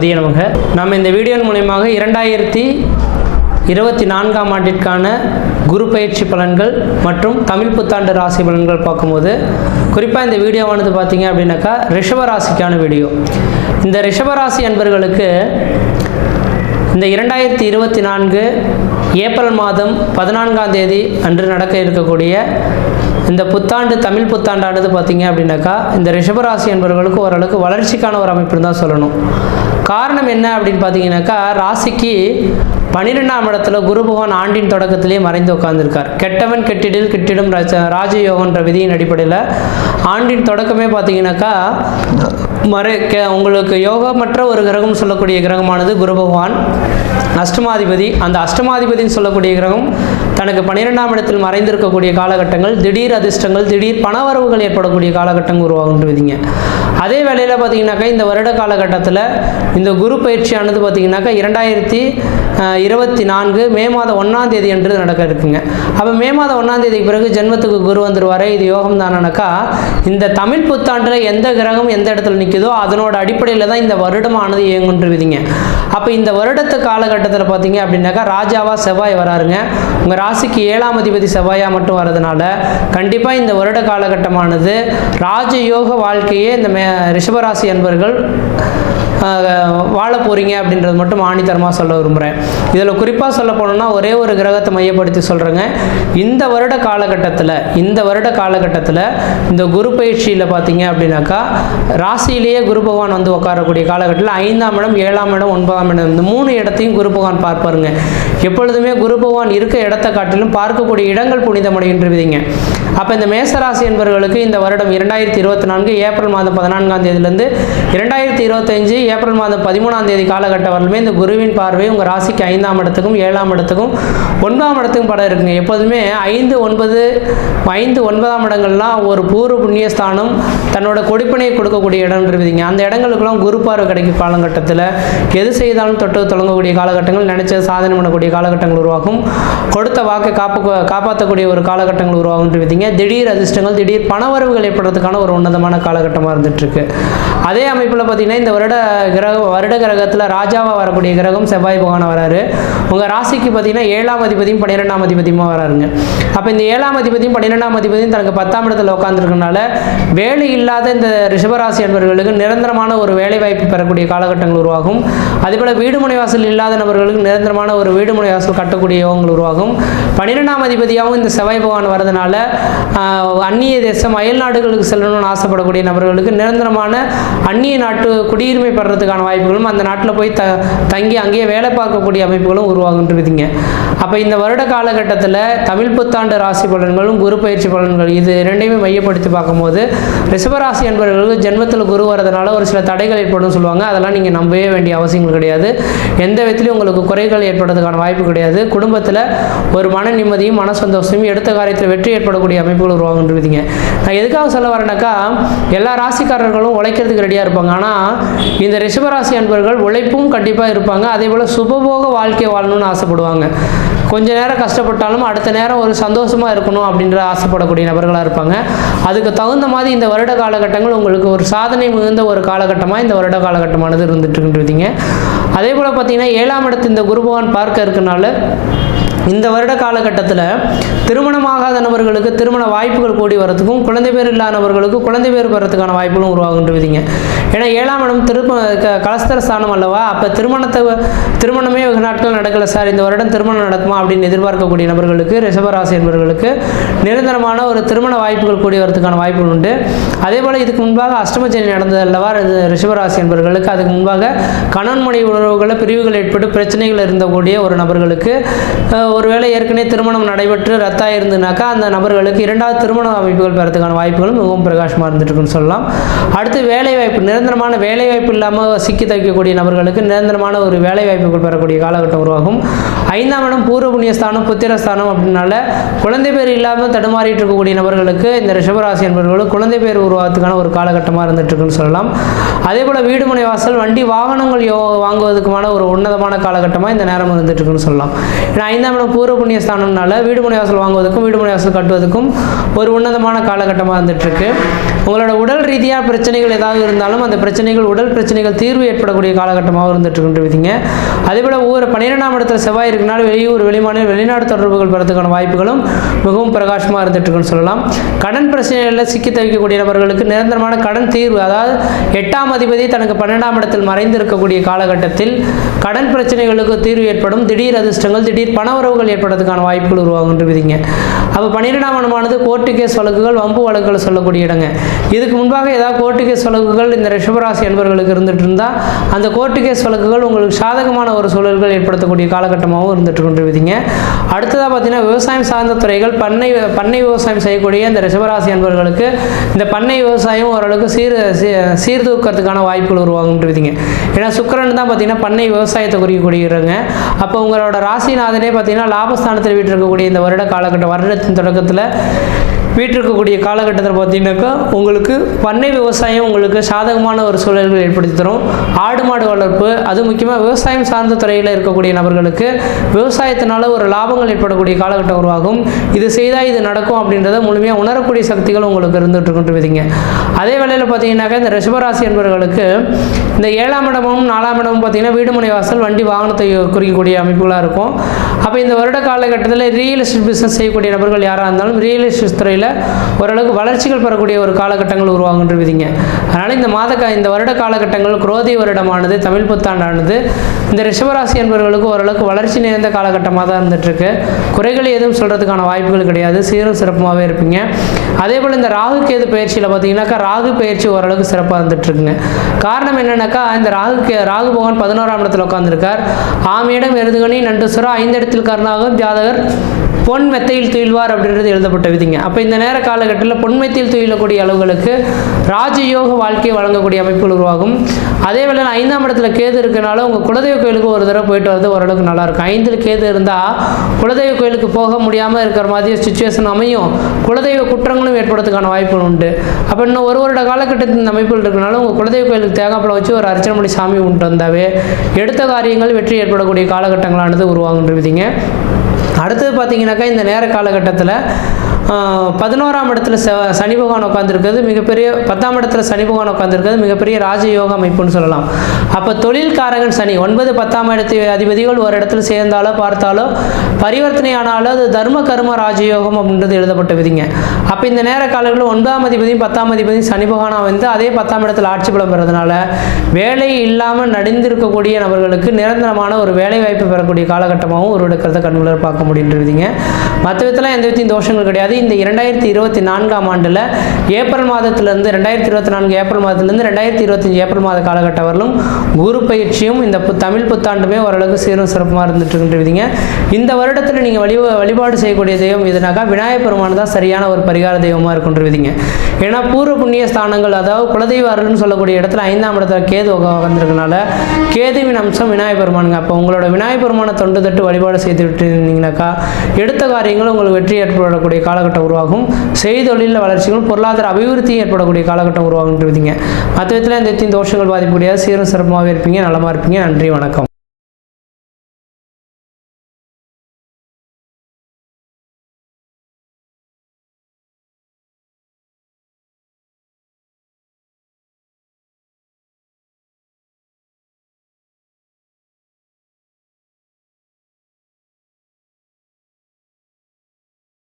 கணபதியே நமக நம்ம இந்த வீடியோ மூலயமாக இரண்டாயிரத்தி இருபத்தி நான்காம் ஆண்டிற்கான குரு பயிற்சி பலன்கள் மற்றும் தமிழ் புத்தாண்டு ராசி பலன்கள் பார்க்கும்போது குறிப்பாக இந்த வீடியோவானது பார்த்தீங்க அப்படின்னாக்கா ரிஷப ராசிக்கான வீடியோ. இந்த ரிஷபராசி அன்பர்களுக்கு இந்த இரண்டாயிரத்தி இருபத்தி நான்கு ஏப்ரல் மாதம் பதினான்காம் தேதி அன்று நடக்க இருக்கக்கூடிய இந்த புத்தாண்டு தமிழ் புத்தாண்டானது பார்த்தீங்க அப்படின்னாக்கா இந்த ரிஷபராசி என்பவர்களுக்கு ஓரளவுக்கு வளர்ச்சிக்கான ஒரு அமைப்புன்னு தான் சொல்லணும். காரணம் என்ன அப்படின்னு பார்த்தீங்கன்னாக்கா ராசிக்கு பன்னிரெண்டாம் இடத்துல குரு பகவான் ஆண்டின் தொடக்கத்திலேயே மறைந்து உட்கார்ந்துருக்கார். கெட்டவன் கெட்டிடில் கெட்டிடும் ராஜ ராஜயோகன்ற விதியின் அடிப்படையில் ஆண்டின் தொடக்கமே பார்த்தீங்கன்னாக்கா மறை உங்களுக்கு யோகமற்ற ஒரு கிரகம் சொல்லக்கூடிய கிரகமானது குரு பகவான். அஷ்டமாதிபதி அந்த அஷ்டமாதிபதின்னு சொல்லக்கூடிய கிரகம் தனக்கு பன்னிரெண்டாம் இடத்தில் மறைந்திருக்கக்கூடிய காலகட்டங்கள் திடீர் அதிர்ஷ்டங்கள் திடீர் பணவரவுகள் ஏற்படக்கூடிய காலகட்டங்கள் உருவாகுன்றதுங்க அதே வேளையில் பார்த்தீங்கன்னாக்கா இந்த வருட காலகட்டத்தில் இந்த குரு பயிற்சியானது பார்த்தீங்கன்னாக்கா இரண்டாயிரத்தி இருபத்தி நான்கு மே மாதம் ஒன்றாம் தேதி என்று நடக்க இருக்குங்க. அப்போ மே மாதம் ஒன்றாம் தேதிக்கு பிறகு ஜென்மத்துக்கு குரு வந்துருவாரு. இது யோகம் தானனாக்கா இந்த தமிழ் புத்தாண்டில் எந்த கிரகம் எந்த இடத்துல நிற்குதோ அதனோட அடிப்படையில் தான் இந்த வருடமானது இயங்குன்றுவிதிங்க அப்போ இந்த வருடத்து காலகட்டத்தில் பார்த்தீங்க அப்படின்னாக்கா ராஜாவா செவ்வாய் வராருங்க. உங்கள் ராசிக்கு ஏழாம் அதிபதி செவ்வாயா மட்டும் வரதுனால கண்டிப்பாக இந்த வருட காலகட்டமானது ராஜயோக வாழ்க்கையே இந்த மே ரிஷபராசி என்பர்கள் வாழ போகிறீங்க அப்படின்றது மட்டும் ஆணித்தரமாக சொல்ல விரும்புகிறேன் இதில் குறிப்பாக சொல்ல போனோம்னா ஒரே ஒரு கிரகத்தை மையப்படுத்தி சொல்கிறேங்க இந்த வருட காலகட்டத்தில் இந்த வருட காலகட்டத்தில் இந்த குரு பயிற்சியில் பார்த்தீங்க அப்படின்னாக்கா ராசியிலேயே குரு பகவான் வந்து உட்காரக்கூடிய காலகட்டத்தில் ஐந்தாம் இடம் ஏழாம் இடம் ஒன்பதாம் இடம் இந்த மூணு இடத்தையும் குரு பகவான் பார்ப்பாருங்க. எப்பொழுதுமே குரு பகவான் இருக்க இடத்தை காட்டிலும் பார்க்கக்கூடிய இடங்கள் புனிதமடைகின்றவிதிங்க அப்போ இந்த மேசராசி என்பவர்களுக்கு இந்த வருடம் இரண்டாயிரத்தி இருபத்தி நான்கு ஏப்ரல் மாதம் பதினான்காம் தேதியிலேருந்து இரண்டாயிரத்தி இருபத்தஞ்சு ஏப்ரல் மாதம் பதிமூணாம் தேதி காலகட்டம் வரலுமே இந்த குருவின் பார்வை உங்கள் ராசிக்கு ஐந்தாம் இடத்துக்கும் ஏழாம் இடத்துக்கும் ஒன்பதாம் இடத்துக்கும் படம் இருக்குங்க. எப்போதுமே ஐந்து ஒன்பது ஐந்து ஒன்பதாம் இடங்கள்லாம் ஒரு பூர்வ புண்ணியஸ்தானம் தன்னோட கொடிப்பனையை கொடுக்கக்கூடிய இடம் இடம்ன்றதுங்க அந்த இடங்களுக்கெல்லாம் குரு பார்வை கிடைக்கும் காலகட்டத்தில். எது செய்தாலும் தொட்டு தொடங்கக்கூடிய காலகட்டங்கள் நினைச்ச சாதனை பண்ணக்கூடிய காலகட்டங்கள் உருவாகும். கொடுத்த வாக்கை காப்பு காப்பாற்றக்கூடிய ஒரு காலகட்டங்கள் உருவாகுன்றதுங்க திடீர் அதிர்ஷ்டங்கள் திடீர் பணவரவுகள் ஏற்படுறதுக்கான ஒரு உன்னதமான காலகட்டமாக இருந்துட்டு இருக்கு. அதே அமைப்பில் பார்த்தீங்கன்னா இந்த வருட கிரக வருட கிரகத்தில் ராஜாவாக வரக்கூடிய கிரகம் செவ்வாய் பகவான் வராரு. உங்கள் ராசிக்கு பார்த்தீங்கன்னா ஏழாம் அதிபதியும் பன்னிரெண்டாம் அதிபதியுமா வராருங்க. அப்போ இந்த ஏழாம் அதிபதியும் பன்னிரெண்டாம் அதிபதியும் தனக்கு பத்தாம் இடத்துல உட்காந்துருக்கனால வேலை இல்லாத இந்த ரிஷபராசி என்பவர்களுக்கு நிரந்தரமான ஒரு வேலை வாய்ப்பு பெறக்கூடிய காலகட்டங்கள் உருவாகும். அதேபோல் வீடு வாசல் இல்லாத நபர்களுக்கு நிரந்தரமான ஒரு வீடு முனை வாசல் கட்டக்கூடிய யோகங்கள் உருவாகும். பன்னிரெண்டாம் அதிபதியாகவும் இந்த செவ்வாய் பகவான் வரதுனால அந்நிய தேசம் அயல் நாடுகளுக்கு செல்லணும்னு ஆசைப்படக்கூடிய நபர்களுக்கு நிரந்தரமான அந்நிய நாட்டு குடியுரிமை பெற பெறதுக்கான வாய்ப்புகளும் அந்த நாட்டில் போய் த தங்கி அங்கேயே வேலை பார்க்கக்கூடிய அமைப்புகளும் உருவாகுன்றதுங்க அப்போ இந்த வருட காலகட்டத்தில் தமிழ் புத்தாண்டு ராசி பலன்களும் குரு பயிற்சி பலன்கள் இது ரெண்டையுமே மையப்படுத்தி பார்க்கும்போது ரிஷபராசி என்பவர்களுக்கு ஜென்மத்தில் குரு வரதுனால ஒரு சில தடைகள் ஏற்படும் சொல்லுவாங்க. அதெல்லாம் நீங்கள் நம்பவே வேண்டிய அவசியங்கள் கிடையாது. எந்த விதத்துலையும் உங்களுக்கு குறைகள் ஏற்படுறதுக்கான வாய்ப்பு கிடையாது. குடும்பத்தில் ஒரு மன நிம்மதியும் மன சந்தோஷமும் எடுத்த காரியத்தில் வெற்றி ஏற்படக்கூடிய அமைப்புகள் உருவாகுன்றதுங்க நான் எதுக்காக சொல்ல வரேன்னாக்கா எல்லா ராசிக்காரர்களும் உழைக்கிறதுக்கு ரெடியாக இருப்பாங்க. ஆனால் இந்த ரிஷபராசி அன்பர்கள் உழைப்பும் கண்டிப்பாக இருப்பாங்க. அதே போல் சுபபோக வாழ்க்கை வாழணும்னு ஆசைப்படுவாங்க. கொஞ்ச நேரம் கஷ்டப்பட்டாலும் அடுத்த நேரம் ஒரு சந்தோஷமாக இருக்கணும் அப்படின்ற ஆசைப்படக்கூடிய நபர்களாக இருப்பாங்க. அதுக்கு தகுந்த மாதிரி இந்த வருட காலகட்டங்கள் உங்களுக்கு ஒரு சாதனை மிகுந்த ஒரு காலகட்டமாக இந்த வருட காலகட்டமானது இருந்துட்டு இருந்தீங்க அதே போல் பார்த்தீங்கன்னா ஏழாம் இடத்து இந்த குருபகவான் பார்க்க இருக்கனால இந்த வருட காலகட்டத்தில் திருமணமாகாத நபர்களுக்கு திருமண வாய்ப்புகள் கூடி வரத்துக்கும் குழந்தை பேர் இல்லாத நபர்களுக்கு குழந்தை பேர் பெறத்துக்கான வாய்ப்புகளும் உருவாகுன்றதுங்க ஏன்னா ஏழாம் இடம் திருப்ப க- கலஸ்தர ஸ்தானம் அல்லவா? அப்போ திருமணத்தை திருமணமே வெகு நாட்கள் நடக்கல சார். இந்த வருடம் திருமணம் நடக்குமா அப்படின்னு எதிர்பார்க்கக்கூடிய நபர்களுக்கு ரிஷபராசி என்பவர்களுக்கு நிரந்தரமான ஒரு திருமண வாய்ப்புகள் கூடி வரத்துக்கான வாய்ப்புகள் உண்டு. அதே போல் இதுக்கு முன்பாக அஷ்டமச்சனி நடந்தது அல்லவா? ரிஷபராசி என்பவர்களுக்கு அதுக்கு முன்பாக கணவன் மனைவி உறவுகளில் பிரிவுகள் ஏற்பட்டு பிரச்சனைகள் இருந்தக்கூடிய ஒரு நபர்களுக்கு ஒருவேளை ஏற்கனவே திருமணம் நடைபெற்று ரத்தாக இருந்துனாக்கா அந்த நபர்களுக்கு இரண்டாவது திருமண அமைப்புகள் பெறதுக்கான வாய்ப்புகளும் மிகவும் பிரகாசமாக இருந்துட்டுருக்குன்னு சொல்லலாம். அடுத்து வேலைவாய்ப்பு நிரந்தரமான வேலைவாய்ப்பு இல்லாமல் சிக்கி தவிக்கக்கூடிய நபர்களுக்கு நிரந்தரமான ஒரு வேலைவாய்ப்புகள் பெறக்கூடிய காலகட்டம் உருவாகும். ஐந்தாம் இடம் பூர்வ புண்ணியஸ்தானம் புத்திரஸ்தானம் அப்படின்னால குழந்தை பேர் இல்லாமல் தடுமாறிட்டு இருக்கக்கூடிய நபர்களுக்கு இந்த ரிஷபராசி என்பவர்களுக்கு குழந்தை பேர் உருவாகிறதுக்கான ஒரு காலகட்டமாக இருந்துட்டுருக்குன்னு சொல்லலாம். அதே போல் வீடுமனை வாசல் வண்டி வாகனங்கள் யோ வாங்குவதற்குமான ஒரு உன்னதமான காலகட்டமாக இந்த நேரம் இருந்துட்டுருக்குன்னு சொல்லலாம். ஏன்னா ஐந்தாம் இடம் பூர்வ புண்ணிய ஸ்தானம்னால வீடு மனை வாசல் வாங்குவதற்கும் வீடு மனை வாசல் கட்டுவதற்கும் ஒரு உன்னதமான காலகட்டமாக இருந்துகிட்ருக்கு உங்களோட உடல் ரீதியாக பிரச்சனைகள் ஏதாவது இருந்தாலும் அந்த பிரச்சனைகள் உடல் பிரச்சனைகள் தீர்வு ஏற்படக்கூடிய காலகட்டமாக இருந்துட்டு விதிங்க அதேபோல் ஒவ்வொரு பன்னிரெண்டாம் இடத்துல செவ்வாய் இருக்கனால வெளியூர் வெளிமாநில வெளிநாடு தொடர்புகள் பெறதுக்கான வாய்ப்புகளும் மிகவும் பிரகாசமாக இருந்துட்டுருக்குன்னு சொல்லலாம். கடன் பிரச்சனைகளில் சிக்கி தவிக்கக்கூடிய நபர்களுக்கு நிரந்தரமான கடன் தீர்வு அதாவது எட்டாம் அதிபதி தனக்கு பன்னெண்டாம் இடத்தில் மறைந்திருக்கக்கூடிய காலகட்டத்தில் கடன் பிரச்சனைகளுக்கு தீர்வு ஏற்படும். திடீர் அதிர்ஷ்டங்கள் திடீர் பண உறவுகள் ஏற்படுறதுக்கான வாய்ப்புகள் உருவாகுன்ற விதிங்க அப்போ பன்னிரெண்டாம் இடமானது கோர்ட்டு கேஸ் வழக்குகள் வம்பு வழக்குகள் சொல்லக்கூடிய இடங்க. இதுக்கு முன்பாக ஏதாவது கோர்ட்டு கேஸ் வழக்குகள் இந்த ரிஷபராசி என்பவர்களுக்கு இருந்துட்டு இருந்தால் அந்த கோர்ட்டு கேஸ் வழக்குகள் உங்களுக்கு சாதகமான ஒரு சூழல்கள் ஏற்படுத்தக்கூடிய காலகட்டமாகவும் இருந்துட்டு கொண்டு விதிங்க அடுத்ததாக பார்த்தீங்கன்னா விவசாயம் சார்ந்த துறைகள் பண்ணை பண்ணை விவசாயம் செய்யக்கூடிய இந்த ரிஷபராசி என்பவர்களுக்கு இந்த பண்ணை விவசாயம் ஓரளவுக்கு சீர் சீர்தூக்கிறதுக்கான வாய்ப்புகள் உருவாகுன்றதுங்க ஏன்னா சுக்கிரன் தான் பார்த்தீங்கன்னா பண்ணை விவசாயத்தை குறிக்கக்கூடியவங்க அப்போ உங்களோட ராசிநாதனே பார்த்தீங்கன்னா லாபஸ்தானத்தில் வீட்டிருக்கக்கூடிய இந்த வருட காலகட்டம் வருடத்தின் தொடக்கத்தில் வீட்டிருக்கக்கூடிய காலகட்டத்தில் பார்த்தீங்கன்னாக்கா உங்களுக்கு பண்ணை விவசாயம் உங்களுக்கு சாதகமான ஒரு சூழல்கள் ஏற்படுத்தி தரும். ஆடு மாடு வளர்ப்பு அது முக்கியமாக விவசாயம் சார்ந்த துறையில் இருக்கக்கூடிய நபர்களுக்கு விவசாயத்தினால ஒரு லாபங்கள் ஏற்படக்கூடிய காலகட்டம் உருவாகும். இது செய்தால் இது நடக்கும் அப்படின்றத முழுமையாக உணரக்கூடிய சக்திகள் உங்களுக்கு இருந்துட்டு கொண்டு விதிங்க அதே வேளையில் பார்த்தீங்கன்னாக்கா இந்த ரிஷபராசி என்பவர்களுக்கு இந்த ஏழாம் இடமும் நாலாம் இடமும் பார்த்தீங்கன்னா வீடு வாசல் வண்டி வாகனத்தை குறிக்கக்கூடிய அமைப்புகளாக இருக்கும். அப்போ இந்த வருட காலகட்டத்தில் ரியல் எஸ்டேட் பிஸ்னஸ் செய்யக்கூடிய நபர்கள் யாராக இருந்தாலும் ரியல் எஸ்டேட் துறையில் ஓரளவுக்கு வளர்ச்சிகள் பெறக்கூடிய ஒரு காலகட்டங்கள் உருவாகுன்ற விதிங்க. அதனால் இந்த மாத இந்த வருட காலகட்டங்கள் குரோதி வருடமானது தமிழ் புத்தாண்டானது இந்த ரிஷபராசி என்பவர்களுக்கு ஓரளவுக்கு வளர்ச்சி நிறைந்த காலகட்டமாக தான் இருந்துகிட்ருக்கு குறைகள் எதுவும் சொல்கிறதுக்கான வாய்ப்புகள் கிடையாது. சீரும் சிறப்புமாகவே இருப்பீங்க. அதே போல் இந்த ராகு கேது பயிற்சியில் பார்த்தீங்கன்னாக்கா ராகு பயிற்சி ஓரளவுக்கு சிறப்பாக இருந்துகிட்ருக்குங்க காரணம் என்னென்னாக்கா இந்த ராகு கே ராகு பகவான் பதினோராம் இடத்துல உட்காந்துருக்கார் ஆமியிடம் எருதுகணி நண்டு சுரா ஐந்து இடத்தில் கருணாகும் ஜாதகர். பொன் மெத்தையில் துயில்வார் அப்படின்றது எழுதப்பட்ட விதிங்க. அப்போ இந்த நேர காலகட்டத்தில் பொன் மெத்தையில் துயிலக்கூடிய அளவுகளுக்கு ராஜயோக வாழ்க்கையை வழங்கக்கூடிய அமைப்புகள் உருவாகும். அதே வேளை ஐந்தாம் இடத்துல கேது இருக்கனால உங்கள் குலதெய்வ கோயிலுக்கு ஒரு தடவை போயிட்டு வரது ஓரளவுக்கு நல்லா இருக்கும். ஐந்தில் கேது இருந்தால் குலதெய்வ கோயிலுக்கு போக முடியாமல் இருக்கிற மாதிரி சுச்சுவேஷன் அமையும். குலதெய்வ குற்றங்களும் ஏற்படுறதுக்கான வாய்ப்புகள் உண்டு. அப்போ இன்னும் ஒரு வருட காலகட்டத்தில் இந்த அமைப்புகள் இருக்கனால உங்கள் குலதெய்வ கோயிலுக்கு தேங்காப்பழம் வச்சு ஒரு அர்ச்சனை பண்ணி சாமி கொண்டு வந்தாவே எடுத்த காரியங்கள் வெற்றி ஏற்படக்கூடிய காலகட்டங்களானது உருவாகுன்ற விதிங்க. அடுத்தது பார்த்தீங்கன்னாக்கா இந்த நேர காலகட்டத்தில் பதினோராம் இடத்துல ச சனி பகவான் உட்காந்துருக்கிறது மிகப்பெரிய பத்தாம் இடத்துல சனி பகவான் உட்காந்துருக்கிறது மிகப்பெரிய ராஜயோக அமைப்புன்னு சொல்லலாம். அப்போ தொழில்காரகன் சனி ஒன்பது பத்தாம் இடத்து அதிபதிகள் ஒரு இடத்துல சேர்ந்தாலோ பார்த்தாலோ பரிவர்த்தனை ஆனாலோ அது தர்ம கர்ம ராஜயோகம் அப்படின்றது எழுதப்பட்ட விதிங்க. அப்போ இந்த நேர காலங்களில் ஒன்பதாம் அதிபதியும் பத்தாம் அதிபதியும் சனி பகவானாக வந்து அதே பத்தாம் இடத்துல ஆட்சி பலம் பெறதுனால வேலை இல்லாமல் நடிந்திருக்கக்கூடிய நபர்களுக்கு நிரந்தரமான ஒரு வேலை வாய்ப்பு பெறக்கூடிய காலகட்டமாகவும் உருவெடுக்கிறத கண்ணுலர் பார்க்க முடியுன்றதுங்க மற்ற விதத்தில் எந்த விதத்தையும் தோஷங்கள் கிடையாது. இந்த இரண்டாயிரத்தி இருபத்தி நான்காம் ஆண்டில் ஏப்ரல் மாதத்திலிருந்து ரெண்டாயிரத்தி இருபத்தி நான்கு ஏப்ரல் மாதத்திலிருந்து ரெண்டாயிரத்தி இருபத்தஞ்சு ஏப்ரல் மாத காலகட்டம் வரலும் குரு பயிற்சியும் இந்த தமிழ் புத்தாண்டுமே ஓரளவுக்கு சீரும் சிறப்புமாக இருந்துட்டு இருக்கின்றீங்க இந்த வருடத்தில் நீங்கள் வழி வழிபாடு செய்யக்கூடிய தெய்வம் எதுனாக்கா விநாயகப் பெருமான் தான் சரியான ஒரு பரிகார தெய்வமாக இருக்கின்றீங்க. ஏன்னா பூர்வ புண்ணிய ஸ்தானங்கள் அதாவது குலதெய்வ அருள்னு சொல்லக்கூடிய இடத்துல ஐந்தாம் இடத்துல கேது வந்திருக்கனால கேதுவின் அம்சம் விநாயகப் பெருமானுங்க. அப்போ உங்களோட விநாயகப் பெருமானை தொண்டு தட்டு வழிபாடு செய்து விட்டு இருக்கா எடுத்த காரியங்களும் உங்களுக்கு வெற்றி ஏற்படக்கூடிய காலகட்டம் உருவாகும். செய்தொழிலில் வளர்ச்சிகளும் பொருளாதார அபிவிருத்தியும் ஏற்படக்கூடிய காலகட்டம் உருவாகுன்றீங்க மற்ற விதத்தில் இந்த தோஷங்கள் பாதிக்கக்கூடிய சீரும் சிறப்பாகவே இருப்பீங்க நலமாக இருப்பீங்க. நன்றி வணக்கம்.